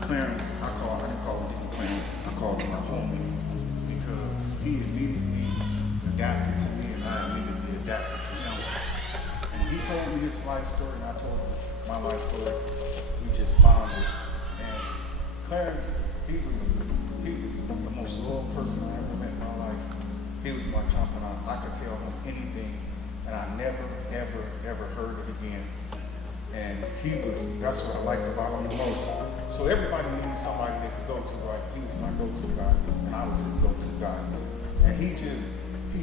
Clarence, I didn't call him Clarence, I called him my homie because he immediately adapted to me and I immediately adapted to him. And he told me his life story and I told him my life story. We just bonded. And Clarence, he was the most loyal person I ever met in my life. He was my confidant. I could tell him anything and I never, ever heard it again. And that's what I liked about him the most. So everybody needs somebody they could go to, right? He was my go-to guy, and I was his go-to guy. And he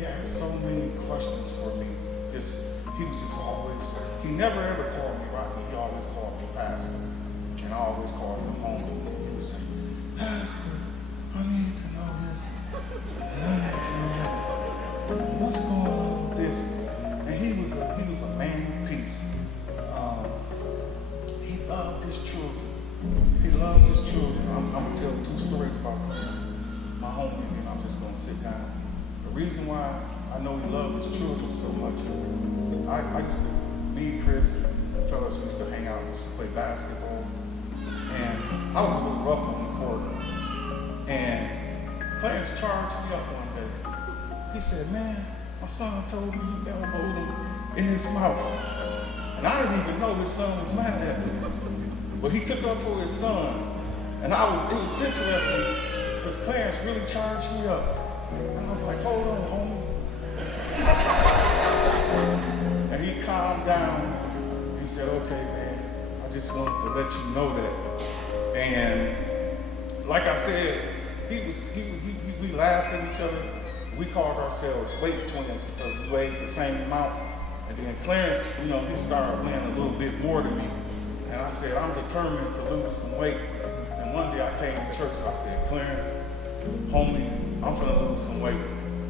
had so many questions for me. He was just always, he never ever called me Rocky, he always called me Pastor. And I always called him homie. And he would say, Pastor, I need to know this, and I need to know that. And what's going on with this? And he was a man of peace. He loved his children. He loved his children. I'm going to tell 2 stories about Clarence, my homie, and I'm just going to sit down. The reason why I know he loved his children so much, I used to, me, Chris, the fellas, we used to hang out, we used to play basketball, and I was a little rough on the court, and Clarence charged me up one day. He said, man, my son told me you elbowed him in his mouth. And I didn't even know his son was mad at me. But he took up for his son. And it was interesting because Clarence really charged me up. And I was like, hold on, homie. And he calmed down. He said, okay, man, I just wanted to let you know that. And like I said, we laughed at each other. We called ourselves weight twins because we weighed the same amount. And then Clarence, he started weighing a little bit more than me. And I said, I'm determined to lose some weight. And one day I came to church, I said, Clarence, homie, I'm finna lose some weight.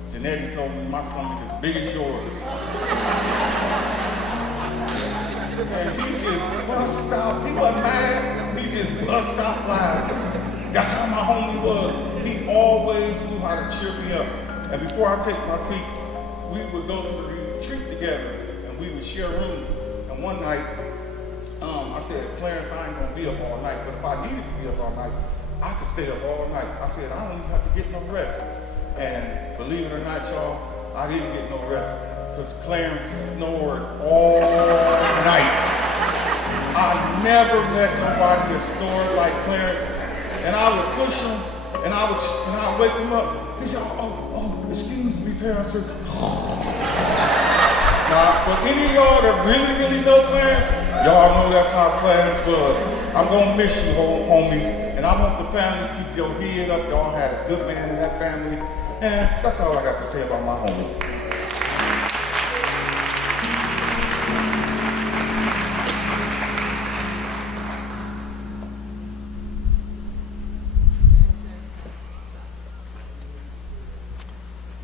Janetti told me my stomach is big as yours. And he just bust out. He wasn't mad, he just bust out laughing. That's how my homie was. He always knew how to cheer me up. And before I take my seat, we would go to the retreat together. We would share rooms, and one night, I said, Clarence, I ain't gonna be up all night, but if I needed to be up all night, I could stay up all night. I said, I don't even have to get no rest. And believe it or not, y'all, I didn't get no rest, because Clarence snored all night. I never met nobody that snored like Clarence, and I would push him, and I would wake him up. He said, oh, excuse me, Pastor. Now, for any of y'all that really know Clarence, y'all know that's how Clarence was. I'm gonna miss you, homie, and I want the family to keep your head up. Y'all had a good man in that family, and that's all I got to say about my homie.